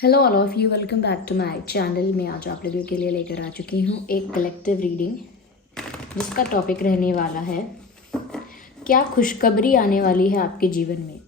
Hello all of you, welcome back to my channel. मैं आज आप लोगों के लिए लेकर आ चुकी हूँ एक कलेक्टिव रीडिंग जिसका टॉपिक रहने वाला है क्या खुशखबरी आने वाली है आपके जीवन में।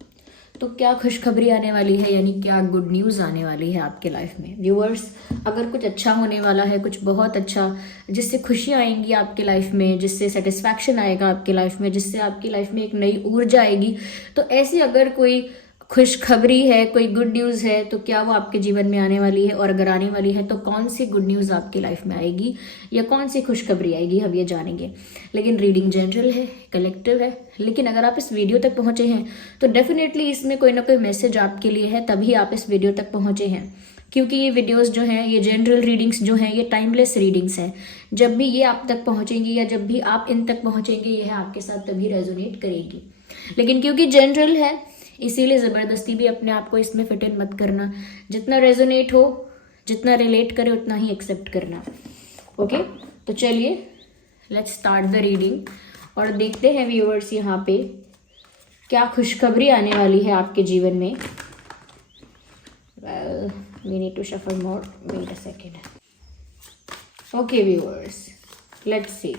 तो क्या खुशखबरी आने वाली है यानी क्या गुड न्यूज़ आने वाली है आपके लाइफ में। व्यूअर्स, अगर कुछ अच्छा होने वाला है, कुछ बहुत अच्छा जिससे खुशियाँ आएंगी आपकी लाइफ में, जिससे सेटिस्फैक्शन आएगा आपकी लाइफ में, जिससे आपकी लाइफ में एक नई ऊर्जा आएगी, तो ऐसी अगर कोई खुशखबरी है, कोई गुड न्यूज़ है, तो क्या वो आपके जीवन में आने वाली है। और अगर आने वाली है तो कौन सी गुड न्यूज़ आपकी लाइफ में आएगी या कौन सी खुशखबरी आएगी, हम ये जानेंगे। लेकिन रीडिंग जनरल है, कलेक्टिव है, लेकिन अगर आप इस वीडियो तक पहुंचे हैं तो डेफिनेटली इसमें कोई ना कोई मैसेज आपके लिए है, तभी आप इस वीडियो तक पहुंचे हैं। क्योंकि ये वीडियोस जो हैं, ये जनरल रीडिंग्स जो हैं, ये टाइमलेस रीडिंग्स हैं। जब भी ये आप तक पहुंचेंगी या जब भी आप इन तक पहुंचेंगे, यह आपके साथ तभी रेजोनेट करेगी। लेकिन क्योंकि जनरल है, इसीलिए ज़बरदस्ती भी अपने आप को इसमें फिट इन मत करना। जितना रेजोनेट हो, जितना रिलेट करे, उतना ही एक्सेप्ट करना। ओके, तो चलिए लेट्स स्टार्ट द रीडिंग और देखते हैं व्यूअर्स यहाँ पे क्या खुशखबरी आने वाली है आपके जीवन में। Well, we need to shuffle more, wait a second. Okay viewers, let's see,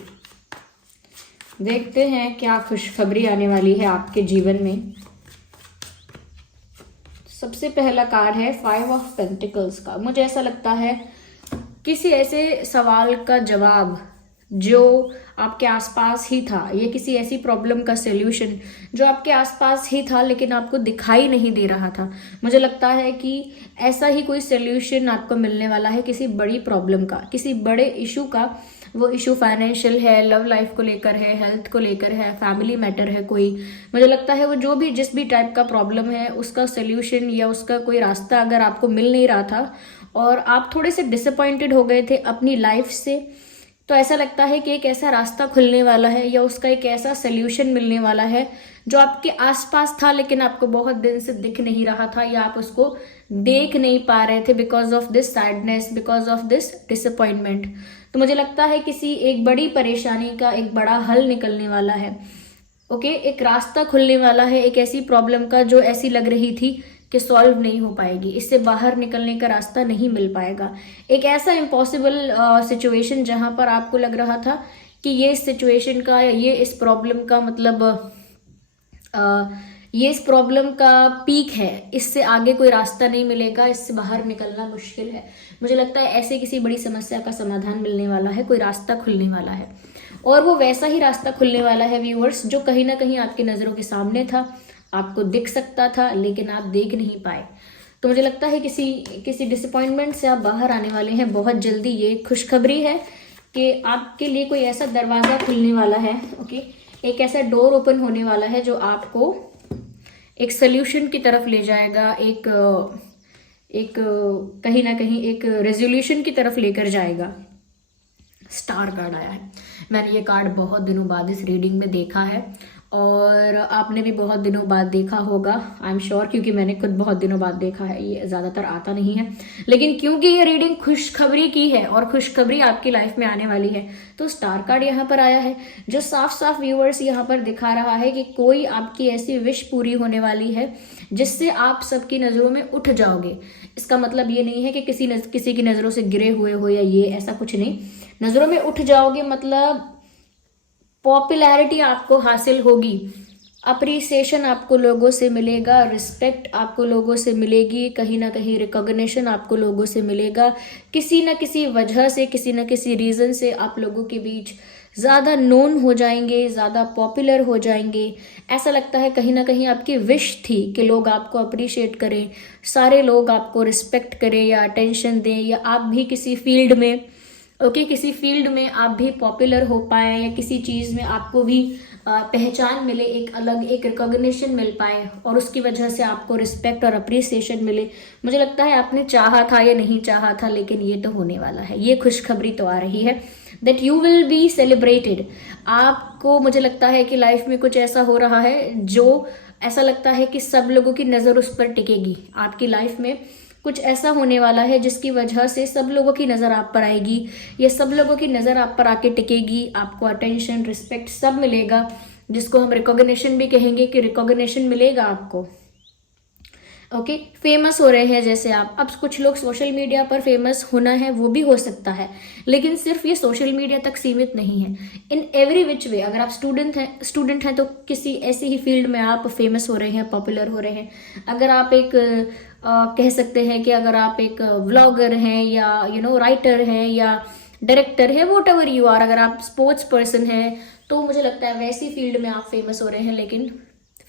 देखते हैं क्या खुशखबरी आने वाली है आपके जीवन में। सबसे पहला कार्ड है 5 ऑफ पेंटिकल्स का। मुझे ऐसा लगता है किसी ऐसे सवाल का जवाब जो आपके आसपास ही था, ये किसी ऐसी प्रॉब्लम का सॉल्यूशन जो आपके आसपास ही था लेकिन आपको दिखाई नहीं दे रहा था। मुझे लगता है कि ऐसा ही कोई सॉल्यूशन आपको मिलने वाला है किसी बड़ी प्रॉब्लम का, किसी बड़े इशू का। वो इशू फाइनेंशियल है, लव लाइफ को लेकर है, हेल्थ को लेकर है, फैमिली मैटर है कोई। मुझे लगता है वो जो भी जिस भी टाइप का प्रॉब्लम है उसका सॉल्यूशन या उसका कोई रास्ता अगर आपको मिल नहीं रहा था और आप थोड़े से डिसअपॉइंटेड हो गए थे अपनी लाइफ से, तो ऐसा लगता है कि एक ऐसा रास्ता खुलने वाला है या उसका एक ऐसा सल्यूशन मिलने वाला है जो आपके आसपास था लेकिन आपको बहुत दिन से दिख नहीं रहा था या आप उसको देख नहीं पा रहे थे because of this sadness, because of this disappointment. तो मुझे लगता है किसी एक बड़ी परेशानी का एक बड़ा हल निकलने वाला है। ओके, एक रास्ता खुलने वाला है एक ऐसी प्रॉब्लम का जो ऐसी लग रही थी कि सॉल्व नहीं हो पाएगी, इससे बाहर निकलने का रास्ता नहीं मिल पाएगा। एक ऐसा इम्पॉसिबल सिचुएशन जहां पर आपको लग रहा था कि ये इस सिचुएशन का या ये इस प्रॉब्लम का मतलब ये इस प्रॉब्लम का पीक है, इससे आगे कोई रास्ता नहीं मिलेगा, इससे बाहर निकलना मुश्किल है। मुझे लगता है ऐसे किसी बड़ी समस्या का समाधान मिलने वाला है, कोई रास्ता खुलने वाला है और वो वैसा ही रास्ता खुलने वाला है व्यूअर्स जो कहीं ना कहीं आपकी नज़रों के सामने था, आपको दिख सकता था लेकिन आप देख नहीं पाए। तो मुझे लगता है किसी डिसअपॉइंटमेंट से आप बाहर आने वाले हैं बहुत जल्दी। ये खुशखबरी है कि आपके लिए कोई ऐसा दरवाज़ा खुलने वाला है। ओके, एक ऐसा डोर ओपन होने वाला है जो आपको एक सल्यूशन की तरफ ले जाएगा, एक कहीं ना कहीं एक रेजोल्यूशन की तरफ लेकर जाएगा। स्टार कार्ड आया है। मैंने ये कार्ड बहुत दिनों बाद इस रीडिंग में देखा है और आपने भी बहुत दिनों बाद देखा होगा, आई एम श्योर, क्योंकि मैंने खुद बहुत दिनों बाद देखा है। ये ज़्यादातर आता नहीं है, लेकिन क्योंकि ये रीडिंग खुशखबरी की है और खुशखबरी आपकी लाइफ में आने वाली है, तो स्टार कार्ड यहाँ पर आया है जो साफ साफ व्यूअर्स यहाँ पर दिखा रहा है कि कोई आपकी ऐसी विश पूरी होने वाली है जिससे आप सबकी नज़रों में उठ जाओगे। इसका मतलब ये नहीं है कि किसी की नज़रों से गिरे हुए हो या ये ऐसा कुछ नहीं। नज़रों में उठ जाओगे मतलब पॉपुलैरिटी आपको हासिल होगी, अप्रिसिएशन आपको लोगों से मिलेगा, रिस्पेक्ट आपको लोगों से मिलेगी, कहीं ना कहीं रिकॉग्निशन आपको लोगों से मिलेगा। किसी न किसी वजह से, किसी न किसी रीज़न से आप लोगों के बीच ज़्यादा नोन हो जाएंगे, ज़्यादा पॉपुलर हो जाएंगे। ऐसा लगता है कहीं ना कहीं आपकी विश थी कि लोग आपको अप्रिशिएट करें, सारे लोग आपको रिस्पेक्ट करें या अटेंशन दें, या आप भी किसी फील्ड में किसी फील्ड में आप भी पॉपुलर हो पाए या किसी चीज़ में आपको भी पहचान मिले, एक अलग एक रिकॉग्निशन मिल पाए और उसकी वजह से आपको रिस्पेक्ट और अप्रिसिएशन मिले। मुझे लगता है आपने चाहा था या नहीं चाहा था, लेकिन ये तो होने वाला है। ये खुशखबरी तो आ रही है that you will be celebrated. आपको मुझे लगता है कि लाइफ में कुछ ऐसा हो रहा है जो ऐसा लगता है कि सब लोगों की नज़र उस पर टिकेगी। आपकी लाइफ में कुछ ऐसा होने वाला है जिसकी वजह से सब लोगों की नज़र आप पर आएगी, ये सब लोगों की नज़र आप पर आके टिकेगी, आपको अटेंशन, रिस्पेक्ट सब मिलेगा, जिसको हम रिकॉग्निशन भी कहेंगे कि रिकॉग्निशन मिलेगा आपको। ओके, फेमस हो रहे हैं जैसे आप, अब कुछ लोग सोशल मीडिया पर फेमस होना है वो भी हो सकता है, लेकिन सिर्फ ये सोशल मीडिया तक सीमित नहीं है। इन एवरी विच वे, अगर आप स्टूडेंट हैं तो किसी ऐसी ही फील्ड में आप फेमस हो रहे हैं, पॉपुलर हो रहे हैं। अगर आप एक कह सकते हैं कि अगर आप एक व्लॉगर हैं या राइटर हैं या डायरेक्टर है, वॉट एवर यू आर, अगर आप स्पोर्ट्स पर्सन हैं, तो मुझे लगता है वैसी फील्ड में आप फेमस हो रहे हैं, लेकिन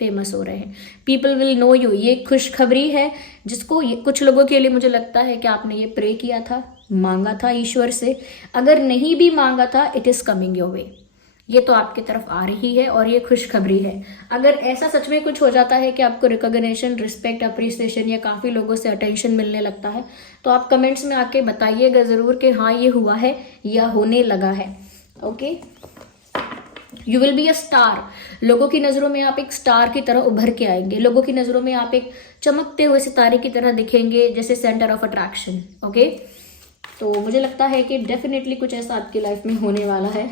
फेमस हो रहे हैं, पीपल विल नो यू। ये खुशखबरी है जिसको कुछ लोगों के लिए मुझे लगता है कि आपने ये प्रे किया था, मांगा था ईश्वर से, अगर नहीं भी मांगा था, it is coming your way, ये तो आपकी तरफ आ रही है और ये खुशखबरी है। अगर ऐसा सच में कुछ हो जाता है कि आपको रिकॉग्निशन, रिस्पेक्ट, अप्रिसिएशन या काफ़ी लोगों से अटेंशन मिलने लगता है, तो आप कमेंट्स में आके बताइएगा ज़रूर कि हाँ ये हुआ है या होने लगा है। Okay, you will be a star, लोगों की नज़रों में आप एक स्टार की तरह उभर के आएंगे, लोगों की नज़रों में आप एक चमकते हुए सितारे की तरह दिखेंगे, जैसे सेंटर ऑफ अट्रैक्शन। ओके, तो मुझे लगता है कि डेफिनेटली कुछ ऐसा आपकी लाइफ में होने वाला है।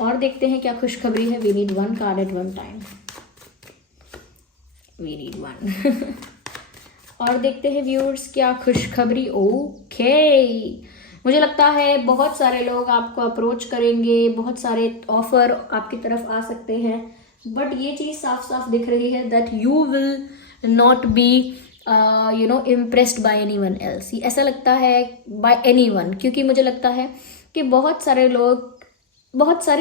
और देखते हैं क्या खुशखबरी है। We need one card at one time, we need one और देखते हैं व्यूअर्स क्या खुशखबरी। ओके, मुझे लगता है बहुत सारे लोग आपको अप्रोच करेंगे, बहुत सारे ऑफर आपकी तरफ आ सकते हैं, बट ये चीज़ साफ साफ दिख रही है that you will not be impressed by any one else. ऐसा लगता है बाय एनी वन, क्योंकि मुझे लगता है कि बहुत सारे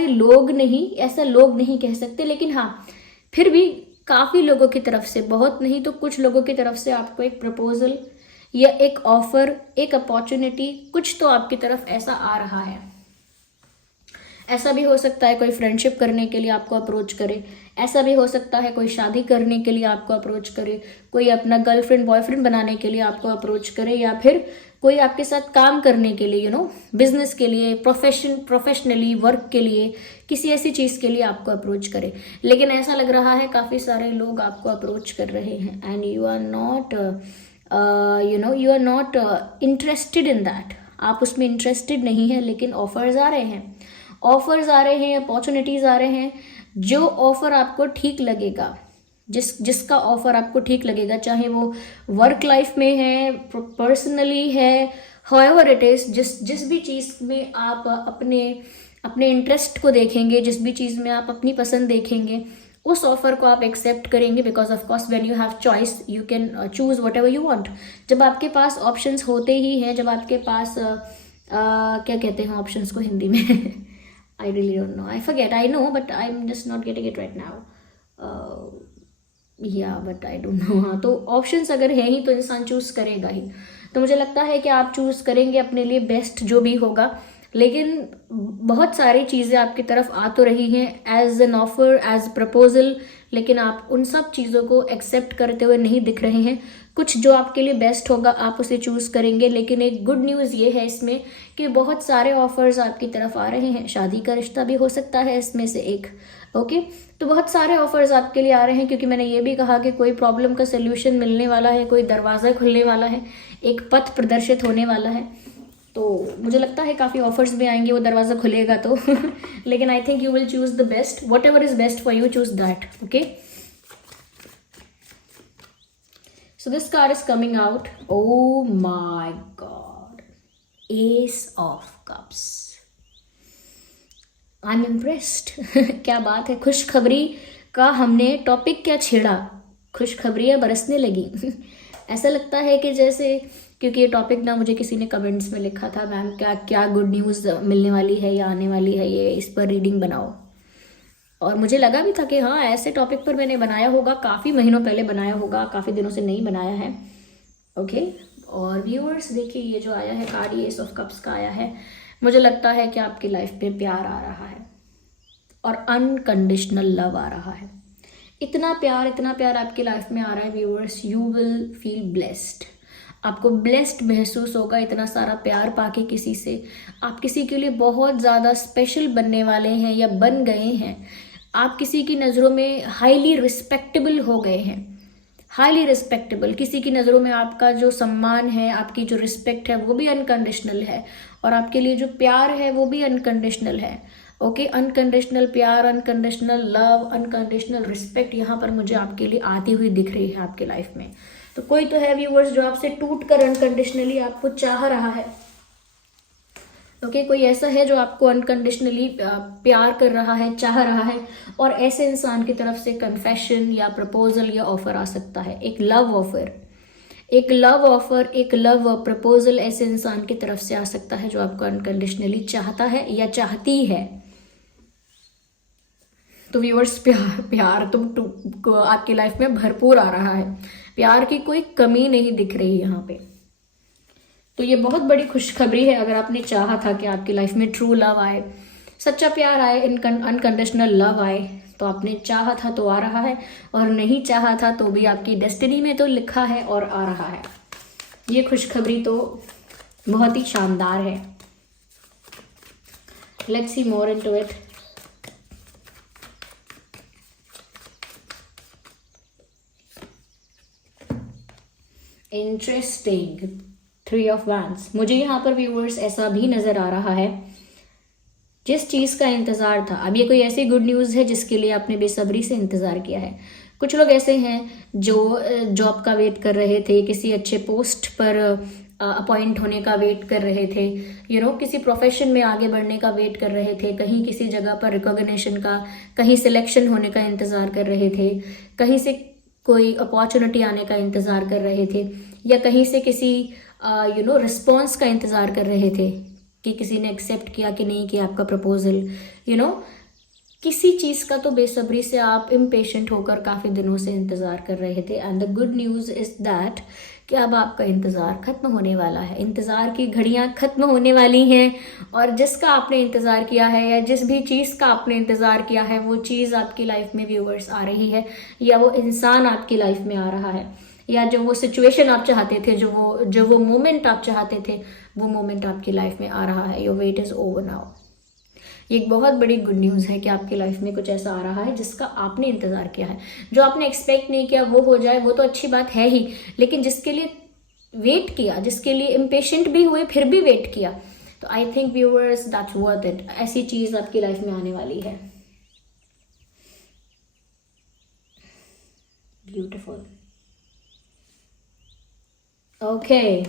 लोग नहीं, ऐसा लोग नहीं कह सकते, लेकिन हाँ फिर भी काफ़ी लोगों की तरफ से, बहुत नहीं तो कुछ लोगों की तरफ से आपको एक प्रपोजल या एक ऑफर, एक अपॉर्चुनिटी, कुछ तो आपकी तरफ ऐसा आ रहा है। ऐसा भी हो सकता है कोई फ्रेंडशिप करने के लिए आपको अप्रोच करे, ऐसा भी हो सकता है कोई शादी करने के लिए आपको अप्रोच करे, कोई अपना गर्लफ्रेंड बॉयफ्रेंड बनाने के लिए आपको अप्रोच करे, या फिर कोई आपके साथ काम करने के लिए, बिजनेस के लिए, प्रोफेशनली वर्क के लिए, किसी ऐसी चीज़ के लिए आपको अप्रोच करे। लेकिन ऐसा लग रहा है काफ़ी सारे लोग आपको अप्रोच कर रहे हैं and you are not interested in that, आप उसमें इंटरेस्टेड नहीं है, लेकिन ऑफर्स आ रहे हैं, अपॉर्चुनिटीज़ आ रहे हैं। जो ऑफर आपको ठीक लगेगा, जिसका ऑफर आपको ठीक लगेगा, चाहे वो वर्क लाइफ में है, पर्सनली है, हाउएवर इट इज, जिस भी चीज़ में आप अपने इंटरेस्ट को देखेंगे, जिस भी चीज़ में आप अपनी पसंद देखेंगे, उस ऑफर को आप एक्सेप्ट करेंगे। Because of course when you have choice you can choose what ever you want. जब आपके पास ऑप्शंस होते ही हैं, जब आपके पास क्या कहते हैं ऑप्शंस को हिंदी में I really don't know, I forget, I know but I am just not getting it right now, या बट आई डोंट नो। हाँ, तो ऑप्शंस अगर है ही तो इंसान चूज़ करेगा ही। तो मुझे लगता है कि आप चूज़ करेंगे अपने लिए बेस्ट जो भी होगा, लेकिन बहुत सारी चीज़ें आपकी तरफ आ तो रही हैं as an offer, as proposal, लेकिन आप उन सब चीज़ों को एक्सेप्ट करते हुए नहीं दिख रहे हैं। कुछ जो आपके लिए बेस्ट होगा आप उसे चूज़ करेंगे, लेकिन एक गुड न्यूज़ ये है इसमें कि बहुत सारे ऑफर्स आपकी तरफ आ रहे हैं। शादी का रिश्ता भी हो सकता है इसमें से एक। ओके, तो बहुत सारे ऑफर्स आपके लिए आ रहे हैं, क्योंकि मैंने ये भी कहा कि कोई प्रॉब्लम का सोल्यूशन मिलने वाला है, कोई दरवाज़ा खुलने वाला है, एक पथ प्रदर्शित होने वाला है। तो मुझे लगता है काफ़ी ऑफर्स भी आएंगे, वो दरवाज़ा खुलेगा तो लेकिन I think you will choose the best, what ever is best for you, choose that. Okay, so this card is coming out. Oh my god, Ace of Cups. I'm impressed. क्या बात है, खुशखबरी का हमने टॉपिक क्या छेड़ा, खुशखबरियाँ बरसने लगी ऐसा लगता है कि जैसे, क्योंकि ये टॉपिक ना मुझे किसी ने कमेंट्स में लिखा था, मैम क्या क्या गुड न्यूज़ मिलने वाली है या आने वाली है, ये इस पर रीडिंग बनाओ। और मुझे लगा भी था कि हाँ ऐसे टॉपिक पर मैंने बनाया होगा, काफ़ी महीनों पहले बनाया होगा, काफ़ी दिनों से नहीं बनाया है। ओके, और व्यूअर्स देखिए ये जो आया है कार्ड, ये एस ऑफ कप्स का आया है। मुझे लगता है कि आपकी लाइफ में प्यार आ रहा है और अनकंडीशनल लव आ रहा है। इतना प्यार आपकी लाइफ में आ रहा है viewers, you will feel blessed. आपको ब्लेस्ड महसूस होगा इतना सारा प्यार पाके किसी से। आप किसी के लिए बहुत ज़्यादा स्पेशल बनने वाले हैं या बन गए हैं। आप किसी की नज़रों में हाईली रिस्पेक्टेबल हो गए हैं, हाईली रिस्पेक्टेबल। किसी की नज़रों में आपका जो सम्मान है, आपकी जो रिस्पेक्ट है वो भी अनकंडीशनल है, और आपके लिए जो प्यार है वो भी अनकंडीशनल है। ओके, अनकंडीशनल प्यार, अनकंडीशनल लव, अनकंडीशनल रिस्पेक्ट यहाँ पर मुझे आपके लिए आती हुई दिख रही है आपके लाइफ में। तो कोई तो है व्यूअर्स जो आपसे टूट कर अनकंडीशनली आपको चाह रहा है। ओके, कोई ऐसा है जो आपको अनकंडीशनली प्यार कर रहा है, चाह रहा है, और ऐसे इंसान की तरफ से कन्फेशन या प्रपोजल या ऑफर आ सकता है, एक लव ऑफर, एक लव ऑफर, एक लव प्रपोजल ऐसे इंसान की तरफ से आ सकता है जो आपको अनकंडीशनली चाहता है या चाहती है। तो व्यूअर्स, प्यार प्यार तो आपकी लाइफ में भरपूर आ रहा है, प्यार की कोई कमी नहीं दिख रही यहाँ पे। तो ये बहुत बड़ी खुशखबरी है अगर आपने चाहा था कि आपकी लाइफ में ट्रू लव आए, सच्चा प्यार आए, अनकंडीशनल लव आए, तो आपने चाहा था तो आ रहा है, और नहीं चाहा था तो भी आपकी डेस्टिनी में तो लिखा है और आ रहा है। ये खुशखबरी तो बहुत ही शानदार है। Let's see more into it. Interesting, 3 of wands. मुझे यहाँ पर व्यूअर्स ऐसा भी नजर आ रहा है, जिस चीज का इंतजार था, अब ये कोई ऐसी गुड न्यूज है जिसके लिए आपने बेसब्री से इंतजार किया है। कुछ लोग ऐसे हैं जो जॉब का वेट कर रहे थे, किसी अच्छे पोस्ट पर अपॉइंट होने का वेट कर रहे थे, किसी प्रोफेशन में आगे बढ़ने का वेट कर रहे थे, कहीं किसी जगह पर रिकॉग्निशन का, कहीं सिलेक्शन होने का इंतजार कर रहे थे, कहीं से कोई अपॉर्चुनिटी आने का इंतजार कर रहे थे, या कहीं से किसी रिस्पॉन्स का इंतजार कर रहे थे कि किसी ने एक्सेप्ट किया कि नहीं किया आपका प्रपोजल। किसी चीज़ का तो बेसब्री से आप इम्पेशेंट होकर काफ़ी दिनों से इंतज़ार कर रहे थे। And the good news is that कि अब आपका इंतज़ार ख़त्म होने वाला है, इंतज़ार की घड़ियां ख़त्म होने वाली हैं, और जिसका आपने इंतज़ार किया है या जिस भी चीज़ का आपने इंतज़ार किया है वो चीज़ आपकी लाइफ में व्यूअर्स आ रही है, या वो इंसान आपकी लाइफ में आ रहा है, या जो वो सिचुएशन आप चाहते थे, जो वो मोमेंट आप चाहते थे, वो मोमेंट आपकी लाइफ में आ रहा है। Your weight is over now. ये एक बहुत बड़ी गुड न्यूज़ है कि आपकी लाइफ में कुछ ऐसा आ रहा है जिसका आपने इंतज़ार किया है। जो आपने एक्सपेक्ट नहीं किया वो हो जाए वो तो अच्छी बात है ही, लेकिन जिसके लिए वेट किया, जिसके लिए इम्पेशेंट भी हुए फिर भी वेट किया, तो I think viewers that's worth it. ऐसी चीज़ आपकी लाइफ में आने वाली है। ब्यूटिफुल। Okay,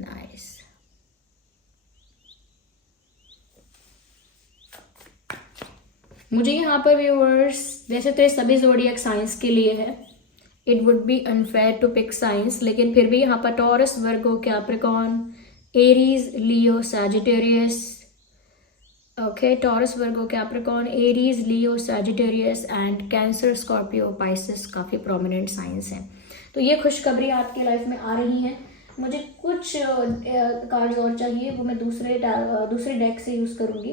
nice. मुझे यहाँ पर व्यूअर्स, वैसे तो ये सभी ज़ोडिएक साइंस के लिए है, it would be unfair to pick science, लेकिन फिर भी यहाँ पर Taurus, Virgo, Capricorn, Aries, Leo, Sagittarius, okay, Taurus, Virgo, Capricorn, Aries, Leo, Sagittarius and Cancer, Scorpio, Pisces काफ़ी प्रोमिनेंट साइंस हैं। तो ये खुशखबरी आपकी लाइफ में आ रही है। मुझे कुछ कार्ड्स और चाहिए, वो मैं दूसरे डेक से यूज़ करूँगी।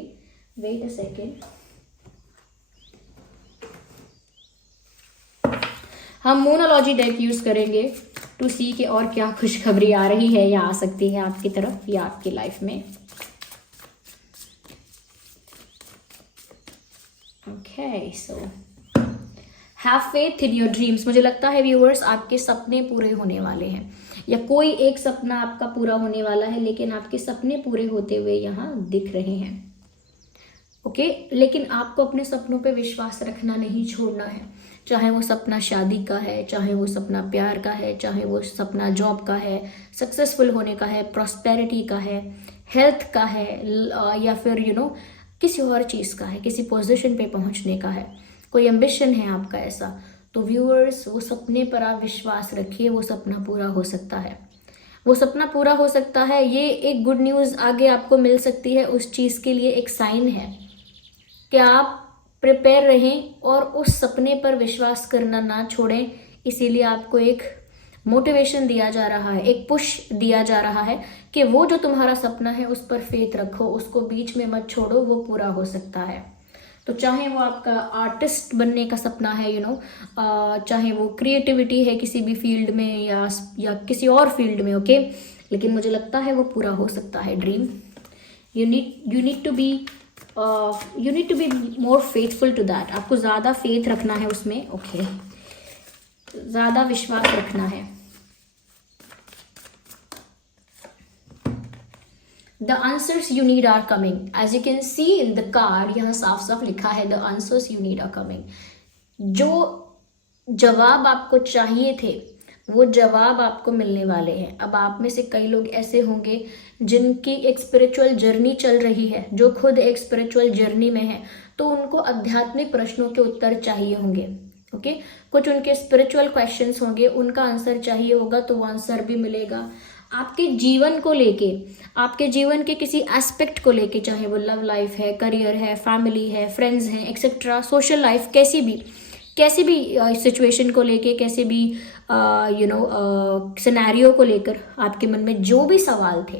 Wait a second. हम मोनोलॉजी डेक यूज़ करेंगे टू सी के और क्या खुशखबरी आ रही है या आ सकती है आपकी तरफ या आपकी लाइफ में। Okay, so have faith in your dreams. मुझे लगता है व्यूअर्स आपके सपने पूरे होने वाले हैं, या कोई एक सपना आपका पूरा होने वाला है, लेकिन आपके सपने पूरे होते हुए यहाँ दिख रहे हैं। ओके, लेकिन आपको अपने सपनों पे विश्वास रखना नहीं छोड़ना है। चाहे वो सपना शादी का है, चाहे वो सपना प्यार का है, चाहे वो सपना जॉब का है, सक्सेसफुल होने का है, प्रॉस्पेरिटी का है, हेल्थ का है, या फिर किसी और चीज़ का है, किसी पोजीशन पे पहुंचने का है, कोई एम्बिशन है आपका ऐसा, तो व्यूअर्स वो सपने पर आप विश्वास रखिए, वो सपना पूरा हो सकता है, वो सपना पूरा हो सकता है। ये एक गुड न्यूज़ आगे आपको मिल सकती है, उस चीज़ के लिए एक साइन है कि आप प्रिपेयर रहें और उस सपने पर विश्वास करना ना छोड़ें। इसीलिए आपको एक मोटिवेशन दिया जा रहा है, एक पुश दिया जा रहा है कि वो जो तुम्हारा सपना है उस पर फेथ रखो, उसको बीच में मत छोड़ो, वो पूरा हो सकता है। तो चाहे वो आपका आर्टिस्ट बनने का सपना है, चाहे वो क्रिएटिविटी है किसी भी फील्ड में या किसी और फील्ड में, ओके, लेकिन मुझे लगता है वो पूरा हो सकता है dream. You need to be more faithful to that. आपको ज़्यादा फेथ रखना है उसमें, ओके, ज़्यादा विश्वास रखना है। The answers you need are coming, as you can see in the card, यहाँ साफ साफ लिखा है the answers you need are coming. जो जवाब आपको चाहिए थे वो जवाब आपको मिलने वाले हैं। अब आप में से कई लोग ऐसे होंगे जिनकी एक स्पिरिचुअल जर्नी चल रही है, जो खुद एक स्पिरिचुअल जर्नी में है, तो उनको आध्यात्मिक प्रश्नों के उत्तर चाहिए होंगे। ओके, कुछ उनके स्पिरिचुअल क्वेश्चंस होंगे, उनका आंसर चाहिए होगा, तो वो आंसर भी मिलेगा। आपके जीवन को लेके, आपके जीवन के किसी एस्पेक्ट को लेके, चाहे वो लव लाइफ है, करियर है, फैमिली है, फ्रेंड्स हैं, एक्सेट्रा, सोशल लाइफ, कैसी भी सिचुएशन को लेके, कैसे भी सिनेरियो को लेकर आपके मन में जो भी सवाल थे,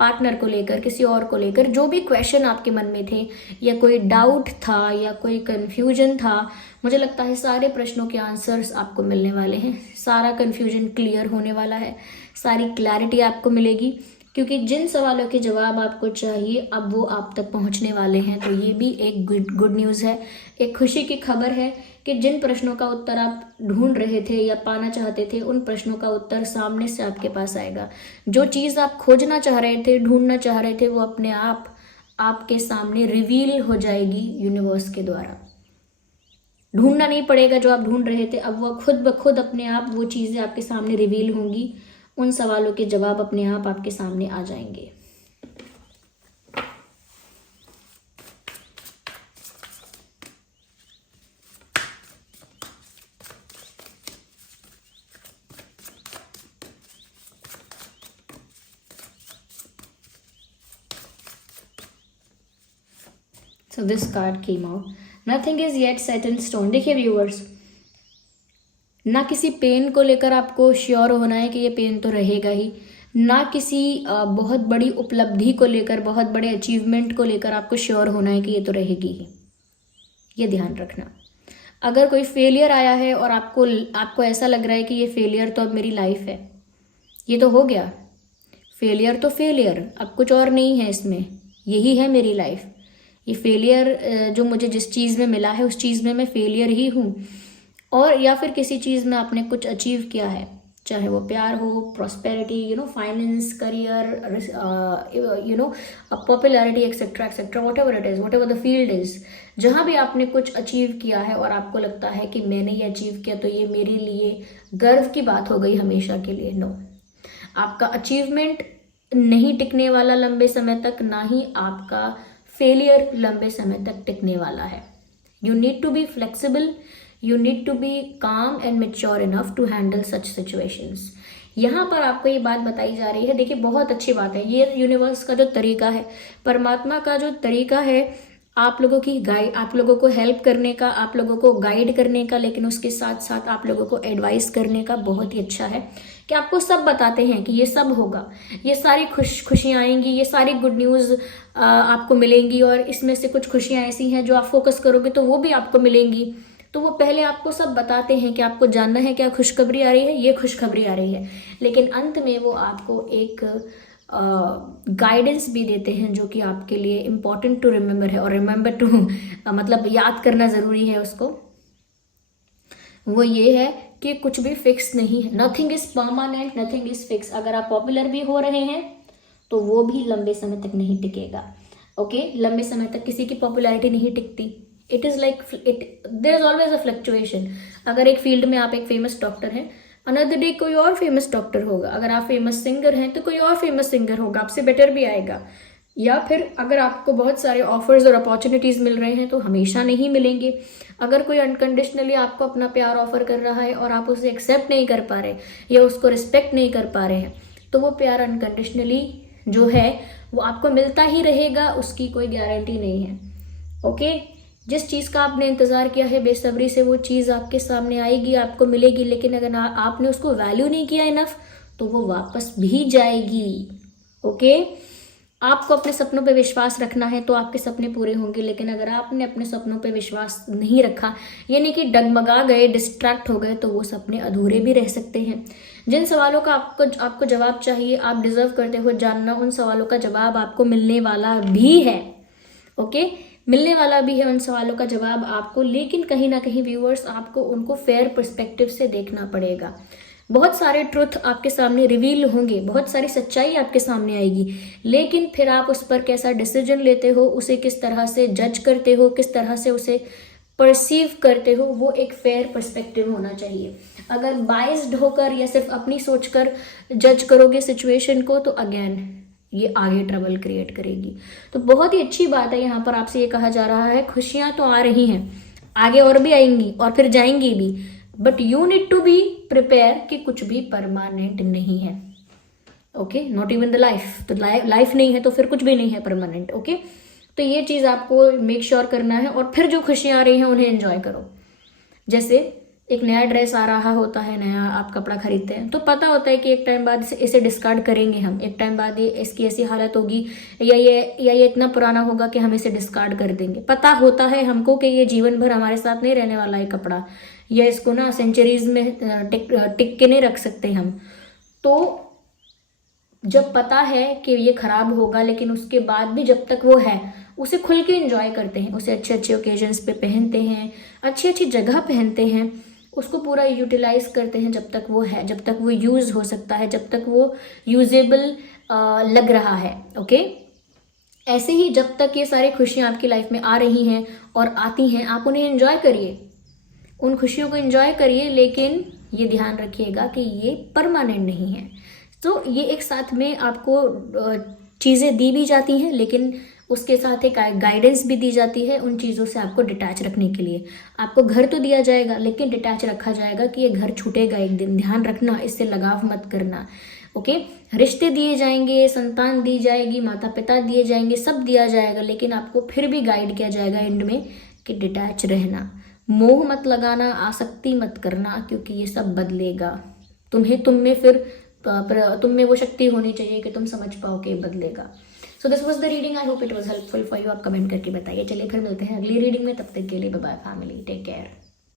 पार्टनर को लेकर, किसी और को लेकर जो भी क्वेश्चन आपके मन में थे, या कोई डाउट था या कोई कंफ्यूजन था, मुझे लगता है सारे प्रश्नों के आंसर्स आपको मिलने वाले हैं। सारा कंफ्यूजन क्लियर होने वाला है, सारी क्लैरिटी आपको मिलेगी, क्योंकि जिन सवालों के जवाब आपको चाहिए अब वो आप तक पहुंचने वाले हैं। तो ये भी एक गुड न्यूज़ है, एक खुशी की खबर है कि जिन प्रश्नों का उत्तर आप ढूंढ रहे थे या पाना चाहते थे, उन प्रश्नों का उत्तर सामने से आपके पास आएगा। जो चीज़ आप खोजना चाह रहे थे, ढूंढना चाह रहे थे, वो अपने आप आपके सामने रिवील हो जाएगी यूनिवर्स के द्वारा। ढूंढना नहीं पड़ेगा जो आप ढूंढ रहे थे, अब वो खुद ब खुद अपने आप वो चीज़ें आपके सामने रिवील होंगी, उन सवालों के जवाब अपने आप आपके सामने आ जाएंगे। So this card came out. Nothing is yet set in stone. देखिए व्यूअर्स, ना किसी पेन को लेकर आपको श्योर होना है कि ये पेन तो रहेगा ही, ना किसी बहुत बड़ी उपलब्धि को लेकर, बहुत बड़े अचीवमेंट को लेकर आपको श्योर होना है कि ये तो रहेगी ही। ये ध्यान रखना। अगर कोई फेलियर आया है और आपको ऐसा लग रहा है कि ये फेलियर तो अब मेरी लाइफ है, ये तो हो गया, फेलियर तो फेलियर, अब कुछ और नहीं है इसमें, यही है मेरी लाइफ, ये फेलियर जो मुझे जिस चीज़ में मिला है उस चीज़ में मैं फेलियर ही हूँ। और या फिर किसी चीज़ में आपने कुछ अचीव किया है, चाहे वो प्यार हो, prosperity, finance, career, popularity, etcetera etcetera, what ever the field is, जहाँ भी आपने कुछ अचीव किया है और आपको लगता है कि मैंने ये अचीव किया तो ये मेरे लिए गर्व की बात हो गई हमेशा के लिए। नो, आपका अचीवमेंट नहीं टिकने वाला लंबे समय तक, ना ही आपका फेलियर लंबे समय तक टिकने वाला है। You need to be flexible, you need to be calm and mature enough to handle such situations। यहाँ पर आपको ये बात बताई जा रही है, देखिए बहुत अच्छी बात है, ये यूनिवर्स का जो तरीका है, परमात्मा का जो तरीका है आप लोगों को हेल्प करने का, आप लोगों को गाइड करने का, लेकिन उसके साथ साथ आप लोगों को एडवाइस करने का बहुत ही अच्छा है कि आपको सब बताते हैं कि ये सब होगा, ये सारी खुशियाँ आएंगी, ये सारी गुड न्यूज़ आपको मिलेंगी, और इसमें से कुछ खुशियाँ ऐसी हैं जो आप फोकस करोगे तो वो भी आपको मिलेंगी। तो वो पहले आपको सब बताते हैं कि आपको जानना है क्या खुशखबरी आ रही है, ये खुशखबरी आ रही है, लेकिन अंत में वो आपको एक गाइडेंस भी देते हैं जो कि आपके लिए इम्पॉर्टेंट टू रिमेंबर है, और रिमेंबर टू मतलब याद करना ज़रूरी है उसको। वो ये है कि कुछ भी फिक्स नहीं है, nothing is permanent, nothing is fix. अगर आप पॉपुलर भी हो रहे हैं तो वो भी लंबे समय तक नहीं टिकेगा। ओके, लंबे समय तक किसी की पॉपुलैरिटी नहीं टिकती। It is like there is always a fluctuation. अगर एक फील्ड में आप एक फेमस डॉक्टर हैं, अनदर डे कोई और फेमस डॉक्टर होगा। अगर आप फेमस सिंगर हैं तो कोई और फेमस सिंगर होगा, आपसे बेटर भी आएगा। या फिर अगर आपको बहुत सारे ऑफर्स और अपॉर्चुनिटीज़ मिल रहे हैं तो हमेशा नहीं मिलेंगे। अगर कोई अनकंडीशनली आपको अपना प्यार ऑफर कर रहा है और आप उसे एक्सेप्ट नहीं कर पा रहे या उसको रिस्पेक्ट नहीं कर पा रहे हैं, तो वो प्यार अनकंडीशनली जो है वो आपको मिलता ही रहेगा, उसकी कोई गारंटी नहीं है। ओके, जिस चीज़ का आपने इंतज़ार किया है बेसब्री से, वो चीज़ आपके सामने आएगी, आपको मिलेगी, लेकिन अगर आपने उसको वैल्यू नहीं किया इनफ तो वो वापस भी जाएगी। ओके, आपको अपने सपनों पे विश्वास रखना है तो आपके सपने पूरे होंगे, लेकिन अगर आपने अपने सपनों पे विश्वास नहीं रखा, यानी कि डगमगा गए, डिस्ट्रैक्ट हो गए, तो वो सपने अधूरे भी रह सकते हैं। जिन सवालों का आपको जवाब चाहिए, आप डिजर्व करते हो जानना, उन सवालों का जवाब आपको मिलने वाला भी है। ओके, मिलने वाला भी है उन सवालों का जवाब आपको, लेकिन कहीं ना कहीं व्यूअर्स आपको उनको फेयर पर्सपेक्टिव से देखना पड़ेगा। बहुत सारे ट्रुथ आपके सामने रिवील होंगे, बहुत सारी सच्चाई आपके सामने आएगी, लेकिन फिर आप उस पर कैसा डिसीजन लेते हो, उसे किस तरह से जज करते हो, किस तरह से उसे परसीव करते हो, वो एक फेयर पर्सपेक्टिव होना चाहिए। अगर बाइस्ड होकर या सिर्फ अपनी सोचकर जज करोगे सिचुएशन को, तो अगेन ये आगे ट्रबल क्रिएट करेगी। तो बहुत ही अच्छी बात है, यहाँ पर आपसे ये कहा जा रहा है खुशियाँ तो आ रही हैं, आगे और भी आएंगी और फिर जाएंगी भी, but you need to be prepare कि कुछ भी परमानेंट नहीं है। Okay, not even the life. तो लाइफ नहीं है तो फिर कुछ भी नहीं है परमानेंट। ओके, तो ये चीज़ आपको मेक श्योर करना है, और फिर जो खुशियाँ आ रही हैं उन्हें एंजॉय करो। जैसे एक नया ड्रेस आ रहा होता है, नया आप कपड़ा खरीदते हैं, तो पता होता है कि एक टाइम बाद इसे डिस्कार्ड करेंगे हम, एक टाइम बाद ये इसकी ऐसी हालत होगी या ये इतना पुराना होगा कि हम इसे डिस्कार्ड कर देंगे। पता होता है हमको कि ये जीवन भर हमारे साथ नहीं रहने वाला है कपड़ा, या इसको ना सेंचुरीज में टिक के नहीं रख सकते हम। तो जब पता है कि ये खराब होगा, लेकिन उसके बाद भी जब तक वो है उसे खुल के एंजॉय करते हैं, उसे अच्छे अच्छे ओकेजन्स पे पहनते हैं, अच्छी अच्छी जगह पहनते हैं, उसको पूरा यूटिलाइज करते हैं जब तक वो है, जब तक वो यूज़ हो सकता है, जब तक वो यूजेबल लग रहा है। ओके, ऐसे ही जब तक ये सारी खुशियाँ आपकी लाइफ में आ रही हैं और आती हैं, आप उन्हें एंजॉय करिए, उन खुशियों को एंजॉय करिए, लेकिन ये ध्यान रखिएगा कि ये परमानेंट नहीं है। तो ये एक साथ में आपको चीज़ें दी भी जाती हैं, लेकिन उसके साथ एक गाइडेंस भी दी जाती है उन चीज़ों से आपको डिटैच रखने के लिए। आपको घर तो दिया जाएगा, लेकिन डिटैच रखा जाएगा कि ये घर छूटेगा एक दिन, ध्यान रखना, इससे लगाव मत करना। ओके, रिश्ते दिए जाएंगे, संतान दी जाएगी, माता पिता दिए जाएंगे, सब दिया जाएगा, लेकिन आपको फिर भी गाइड किया जाएगा एंड में कि डिटैच रहना, मोह मत लगाना, आसक्ति मत करना, क्योंकि ये सब बदलेगा। तुम में वो शक्ति होनी चाहिए कि तुम समझ पाओ कि बदलेगा। So this was the reading, I hope it was helpful for you. आप कमेंट करके बताइए। चलिए फिर मिलते हैं अगली रीडिंग में, तब तक के लिए bye bye family, take care.